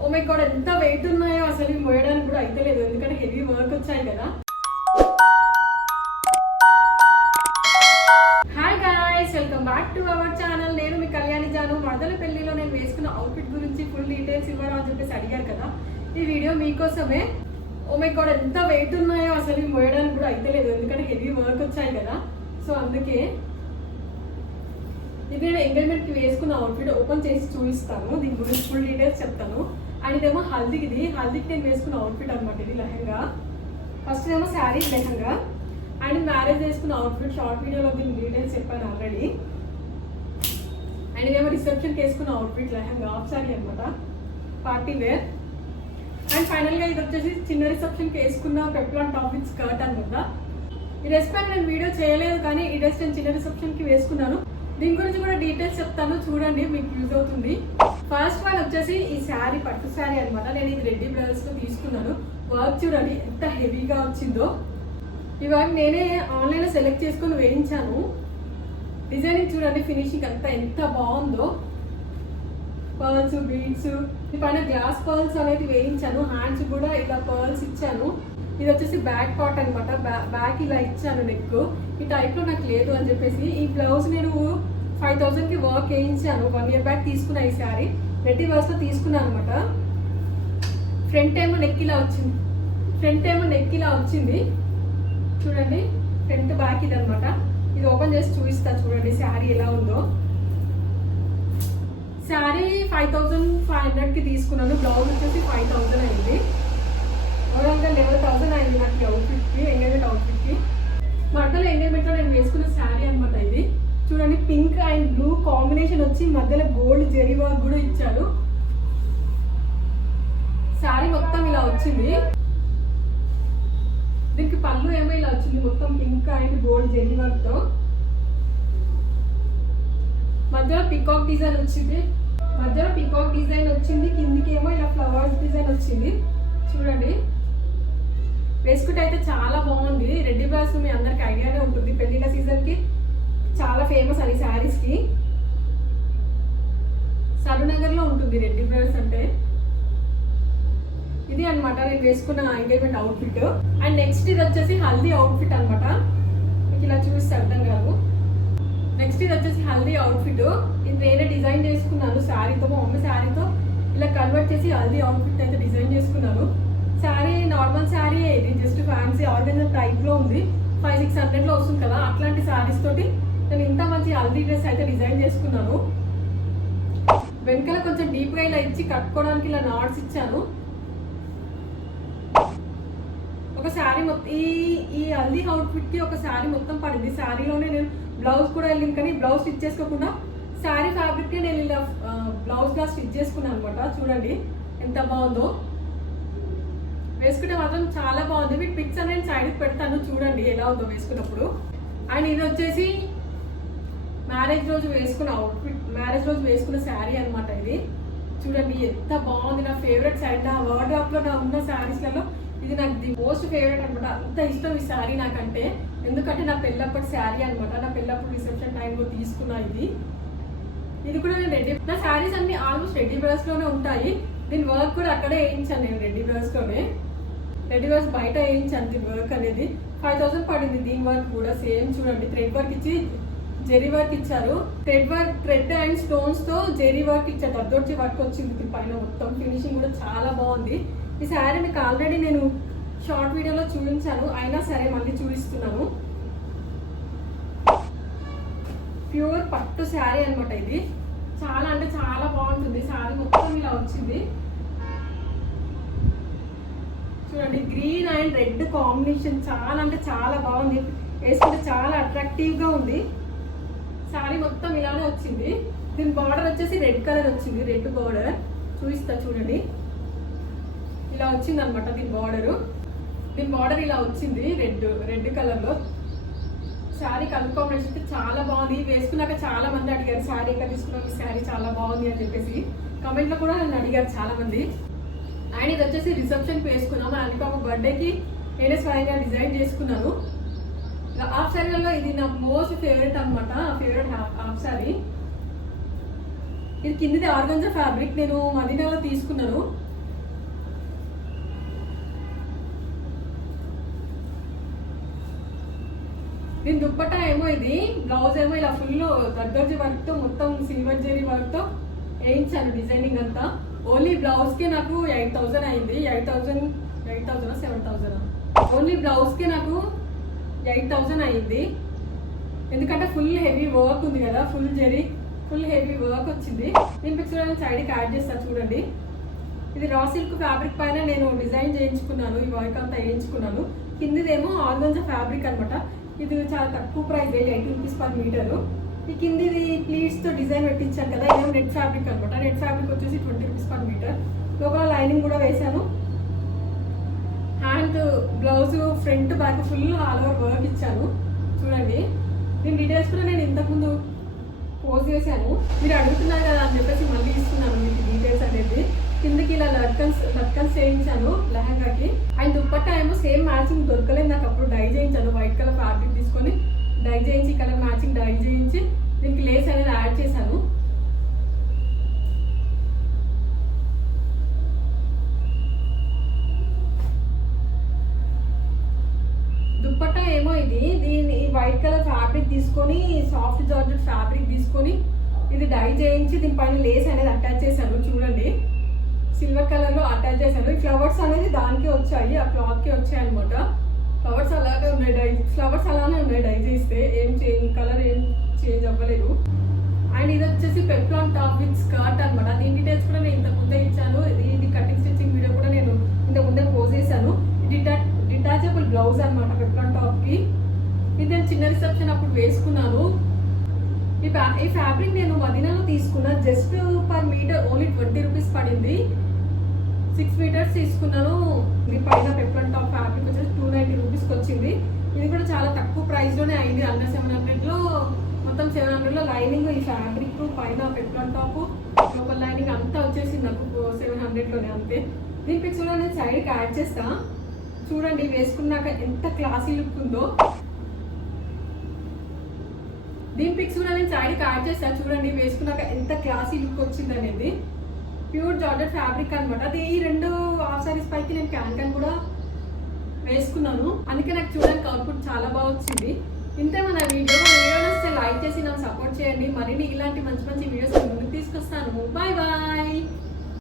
Oh my God ఎంత wait ఉన్నాయో అసలు మోయడానికి కూడా అయితే లేదు, ఎందుకంటే హెవీ వర్క్ వచ్చాయి కదా. Hi guys, welcome back to our channel. నేను మీ కళ్యాణి జాను. మరదల పెళ్లిలో నేను వేసుకున్న అవుట్ఫిట్ గురించి ఫుల్ డీటెయిల్స్ ఇవ్వడం అని చెప్పేసి అడిగారు కదా, ఈ వీడియో మీకోసమే. ఓ మై గాడ్ ఎంత వెయిట్ ఉన్నాయో అసలు మోయడానికి కూడా అయితే లేదు, ఎందుకంటే హెవీ వర్క్ వచ్చాయి కదా. సో అందుకే ఇది నేను ఎంగేజ్మెంట్కి వేసుకున్న అవుట్ఫిట్ ఓపెన్ చేసి చూపిస్తాను, దీని గురించి ఫుల్ డీటెయిల్స్ చెప్తాను. అండ్ ఇదేమో హల్దీకి నేను వేసుకున్న అవుట్ఫిట్ అనమాట. ఇది లెహంగా, ఫస్ట్ ఏమో శారీ లెహంగా. అండ్ మ్యారేజ్ వేసుకున్న అవుట్ఫిట్ షార్ట్ వీడియోలో దీని డీటెయిల్స్ చెప్పాను ఆల్రెడీ. అండ్ ఇదేమో రిసెప్షన్కి వేసుకున్న అవుట్ఫిట్ లెహంగా, హాఫ్ శారీ అనమాట, పార్టీ వేర్. అండ్ ఫైనల్గా ఇది వచ్చేసి చిన్న రిసెప్షన్కి వేసుకున్న పెప్లాన్ టాప్ విత్ స్కర్ట్ అనమాట. ఈ డ్రెస్ పైన నేను వీడియో చేయలేదు, కానీ ఈ డ్రెస్ నేను చిన్న రిసెప్షన్కి వేసుకున్నాను. దీని గురించి కూడా డీటెయిల్స్ చెప్తాను, చూడండి, మీకు యూజ్ అవుతుంది. ఫస్ట్ వన్ వచ్చేసి ఈ శారీ, పట్టు శారీ అనమాట. నేను ఇది రెడ్డి బ్రదర్స్లో తీసుకున్నాను. వర్క్ చూడండి ఎంత హెవీగా వచ్చిందో. ఈ వర్క్ నేనే ఆన్లైన్లో సెలెక్ట్ చేసుకొని వేయించాను. డిజైనింగ్ చూడండి, ఫినిషింగ్ అంతా ఎంత బాగుందో. పర్ల్స్, బీడ్స్, ఈ పైన గ్లాస్ పర్ల్స్ అనేది వేయించాను. హ్యాండ్స్ కూడా ఇలా పర్ల్స్ ఇచ్చాను. ఇది వచ్చేసి బ్యాక్ పార్ట్ అనమాట, బ్యాక్ ఇలా ఇచ్చాను. నెక్ ఈ టైప్లో నాకు లేదు అని చెప్పేసి ఈ బ్లౌజ్ నేను 5000కి వర్క్ వేయించాను. 1 year బ్యాక్ తీసుకున్నా ఈ శారీ, రెడ్డి వర్క్స్లో తీసుకున్నాను అనమాట. ఫ్రంట్ ఏమో నెక్ ఇలా వచ్చింది చూడండి, ఫ్రంట్ బ్యాక్ ఇది అనమాట. ఇది ఓపెన్ చేసి చూపిస్తా, చూడండి శారీ ఎలా ఉందో. శారీ 5500కి తీసుకున్నాను, బ్లౌజ్ వచ్చేసి 5000 అయింది. ఓవరాల్గా 11,000 అయింది నాకు అవుట్ఫిట్కి, ఎంగేజ్మెంట్ అవుట్ఫిట్కి. మధ్యలో ఎంగేజ్మెంట్లో నేను వేసుకున్న శారీ అనమాట. ఇది చూడండి, పింక్ అండ్ బ్లూ కాంబినేషన్ వచ్చి మధ్యలో గోల్డ్ జెరీ వర్క్ కూడా ఇచ్చాడు. శారీ మొత్తం ఇలా వచ్చింది. దీనికి పళ్ళు ఏమో ఇలా వచ్చింది, మొత్తం pink and gold zari work తో. మధ్యలో పికాక్ డిజైన్ వచ్చింది, కిందికి ఏమో ఇలా ఫ్లవర్స్ డిజైన్ వచ్చింది. చూడండి, వేసుకుంటే అయితే చాలా బాగుంది. రెడ్డి బ్రదర్స్ మీ అందరికి ఐడియానే ఉంటుంది, పెళ్లిళ్ళ సీజన్కి చాలా ఫేమస్ అది శారీస్కి. సరూనగర్లో ఉంటుంది రెడ్డి బ్రదర్స్ అంటే. ఇది అనమాట నేను వేసుకున్న ఎంగేజ్మెంట్ అవుట్ఫిట్. అండ్ నెక్స్ట్ ఇది వచ్చేసి హల్దీ అవుట్ఫిట్ అనమాట. మీకు ఇలా చూస్తే అర్థం కాదు. నెక్స్ట్ ఇది వచ్చేసి హల్దీ అవుట్ఫిట్. ఇది నేనే డిజైన్ చేసుకున్నాను శారీతో, మా మమ్మీ శారీతో ఇలా కన్వర్ట్ చేసి హల్దీ అవుట్ఫిట్ అయితే డిజైన్ చేసుకున్నాను. శారీ నార్మల్ శారీ, ఇది జస్ట్ ఫ్యాన్సీ ఆర్గనైజర్ టైప్లో ఉంది. 500-600లో వస్తుంది కదా, అట్లాంటి శారీస్ తోటి నేను ఇంత మంచి హల్దీ డ్రెస్ అయితే డిజైన్ చేసుకున్నాను. వెనకాల కొంచెం డీప్గా ఇలా ఇచ్చి కట్టుకోవడానికి ఇలా నాట్స్ ఇచ్చాను. ఒక శారీ మొత్తం ఈ హల్దీ అవుట్ఫిట్కి ఒక శారీ మొత్తం పడింది. శారీలోనే నేను బ్లౌజ్ కూడా వెళ్ళింది, కానీ బ్లౌజ్ స్టిచ్ చేసుకోకుండా శారీ ఫ్యాబ్రిక్ని నేను ఇలా బ్లౌజ్గా స్టిచ్ చేసుకున్నాను అనమాట. చూడండి ఎంత బాగుందో, వేసుకుంటే మాత్రం చాలా బాగుంది. వీటి పిక్స్ నేను సైడ్కి పెడతాను, చూడండి ఎలా ఉందో వేసుకున్నప్పుడు. అండ్ ఇది వచ్చేసి మ్యారేజ్ రోజు వేసుకున్న అవుట్ఫిట్, మ్యారేజ్ రోజు వేసుకున్న శారీ అనమాట. ఇది చూడండి ఎంత బాగుంది, నా ఫేవరెట్ శారీ. నా వార్డ్రోబ్లో నా ఉన్న శారీస్లలో ఇది నాకు ది మోస్ట్ ఫేవరెట్ అనమాట. అంత ఇష్టం ఈ శారీ నాకంటే, ఎందుకంటే నా పెళ్ళప్పటి శారీ అనమాట. నా పెళ్ళప్పుడు రిసెప్షన్ టైంలో తీసుకున్నా ఇది కూడా నేను రెడ్డి. నా శారీస్ అన్ని ఆల్మోస్ట్ రెడ్డి బ్రదర్స్లోనే ఉంటాయి. దీని వర్క్ కూడా అక్కడే వేయించాను నేను, రెడ్డి బ్రదర్స్లోనే. రెడ్డి బ్రదర్స్ బయట వేయించాను దీని వర్క్ అనేది. 5000 పడింది దీని వర్క్ కూడా. సేమ్ చూడండి, థ్రెడ్ వర్క్ ఇచ్చి జెరీ వర్క్ ఇచ్చారు. థ్రెడ్ అండ్ స్టోన్స్ తో జెరీ వర్క్ ఇచ్చారు. అద్దొచ్చి వర్క్ వచ్చింది దీని పైన మొత్తం. ఫినిషింగ్ కూడా చాలా బాగుంది. ఈ శారీ మీకు ఆల్రెడీ నేను షార్ట్ వీడియోలో చూపించాను, అయినా సరే మళ్ళీ చూపిస్తున్నాను. ప్యూర్ పట్టు శారీ అనమాట. ఇది చాలా అంటే చాలా బాగుంటుంది. శారీ మొత్తం ఇలా వచ్చింది చూడండి, గ్రీన్ అండ్ రెడ్ కాంబినేషన్ చాలా అంటే చాలా బాగుంది. వేసుకుంటే చాలా అట్రాక్టివ్గా ఉంది. శారీ మొత్తం ఇలానే వచ్చింది. దీని బార్డర్ వచ్చేసి రెడ్ కలర్ వచ్చింది, రెడ్ బార్డర్ చూపిస్తా చూడండి. ఇలా వచ్చింది అనమాట దీని బార్డర్ ఇలా వచ్చింది రెడ్ కలర్లో. శారీ కలర్ కాంబినేషన్ అయితే చాలా బాగుంది. వేసుకున్నాక చాలా మంది అడిగారు శారీ ఎక్కడ తీసుకున్నాం, ఈ శారీ చాలా బాగుంది అని చెప్పేసి కామెంట్లో కూడా నన్ను అడిగారు చాలా మంది. అండ్ ఇది వచ్చేసి రిసెప్షన్కి వేసుకున్నాం. మా అన్ని పాప బర్త్డేకి నేనే స్వయంగా డిజైన్ చేసుకున్నాను. హాఫ్ శారీలలో ఇది నా మోస్ట్ ఫేవరెట్ అనమాట, ఫేవరెట్ హాఫ్ శారీ. ఇది కిందిది ఆర్గంజా ఫ్యాబ్రిక్, నేను మదీనాలో తీసుకున్నాను. దీని దుప్పట్టా ఏమో ఇది, బ్లౌజ్ ఏమో ఇలా ఫుల్ దర్దర్జీ వర్క్ తో మొత్తం సిల్వర్ జెరీ వర్క్ తో వేయించాను డిజైనింగ్ అంతా. ఓన్లీ బ్లౌజ్ కి నాకు 8,000 అయింది. 8,000 7,000. ఓన్లీ బ్లౌజ్ కి నాకు 8,000 అయింది. ఎందుకంటే ఫుల్ హెవీ వర్క్ ఉంది కదా, full zari full heavy work వచ్చింది. నేను పిక్చర్ నేను సైడ్కి యాడ్ చేస్తాను చూడండి. ఇది రా సిల్క్ ఫ్యాబ్రిక్ పైన నేను డిజైన్ చేయించుకున్నాను, ఈ వర్క్ అంతా వేయించుకున్నాను. కిందిదేమో ఆర్గంజా ఫ్యాబ్రిక్ అనమాట. ఇది చాలా తక్కువ ప్రైస్, 80 రూపీస్ పర్ మీటరు. ఈ కిందిది ప్లీట్స్ తో డిజైన్ పెట్టించాను కదా, ఇదేమో నెట్ ఫ్యాబ్రిక్ అనమాట. నెట్ ఫ్యాబ్రిక్ వచ్చేసి 20 రూపీస్ పర్ మీటర్. లోపల లైనింగ్ కూడా వేసాను. Hand blouse front back full all over work ఇచ్చాను చూడండి. దీని డీటెయిల్స్ కూడా నేను ఇంతకుముందు పోస్ట్ చేశాను, మీరు అడుగుతున్నారు కదా అని చెప్పేసి మళ్ళీ ఇస్తున్నాను మీకు డీటెయిల్స్ అనేది. కిందకి ఇలా లట్కన్స్ చేయించాను లెహంగాకి. అండ్ దుప్పట్టా ఏమో సేమ్ మ్యాచింగ్ దొరకలేదు నాకు, అప్పుడు డై చేయించాను. వైట్ కలర్ ఫ్యాబ్రిక్ తీసుకొని డై చేయించి కలర్ మ్యాచింగ్ డై చేయించి దీనికి లేస్ అనేది యాడ్ చేశాను. దుప్పట్టా ఏమో ఇది, దీని వైట్ కలర్ ఫ్యాబ్రిక్ తీసుకొని సాఫ్ట్ జార్జెట్ ఫ్యాబ్రిక్ తీసుకొని ఇది డై చేయించి దీనిపైన లేస్ అనేది అటాచ్ చేశాను చూడండి. సిల్వర్ కలర్ లో అటాచ్ చేశాను. ఈ ఫ్లవర్స్ అనేది దానికి వచ్చాయి, ఆ క్లాత్ కి వచ్చాయి అనమాట. ఫ్లవర్స్ అలాగే ఉన్నాయి, ఫ్లవర్స్ అలానే ఉన్నాయి డై చేస్తే, కలర్ ఏం చేంజ్ అవ్వలేదు. అండ్ ఇది వచ్చేసి పెప్లాన్ టాప్ విత్ స్కర్ట్ అనమాట. దీని డీటెయిల్స్ కూడా నేను ఇంతకు ముందే ఇచ్చాను. ఇది కటింగ్ స్టిచ్చింగ్ వీడియో కూడా నేను ఇంతకు ముందే పోస్ట్ చేశాను. డిటాచబుల్ బ్లౌజ్ అనమాట పెప్లాన్ టాప్ కి. ఇది నేను చిన్న రిసెప్షన్ అప్పుడు వేసుకున్నాను. ఈ ఫ్యాబ్రిక్ నేను మదీనాలో తీసుకున్నా. Just per meter only 20 rupees పడింది. 6 మీటర్స్ తీసుకున్నాను. ఇది పైన పెప్లాన్ టాప్ ఫ్యాబ్రిక్ వచ్చేసి 290 రూపీస్కి వచ్చింది. ఇది కూడా చాలా తక్కువ ప్రైస్ లోనే అయింది. అండర్ 700 లో మొత్తం 700 లో లైనింగ్, ఈ ఫ్యాబ్రిక్ పైన పెప్లాన్ టాప్ లోపల లైనింగ్ అంతా వచ్చేసి నాకు 700 లోనే అంతే. దీని పిక్స్ కూడా నేను సైడ్కి యాడ్ చేస్తా చూడండి. వేసుకున్నాక ఎంత క్లాసీ లుక్ ఉందో. దీని పిక్స్ కూడా నేను సైడ్కి యాడ్ చేస్తాను చూడండి. వేసుకున్నాక ఎంత క్లాసీ లుక్ వచ్చింది అనేది. ప్యూర్ జార్జెట్ ఫ్యాబ్రిక్ అనమాట. అది ఈ 2 హాఫ్ సారీస్ పైకి నేను క్యాన్ కూడా వేసుకున్నాను. అందుకే నాకు చూడడానికి అవుట్పుట్ చాలా బాగా వచ్చింది. ఇంతే మన వీడియో వస్తే లైక్ చేసి నాకు సపోర్ట్ చేయండి. మరిన్ని ఇలాంటి మంచి మంచి వీడియోస్ ముందుకు తీసుకొస్తాను. Bye bye.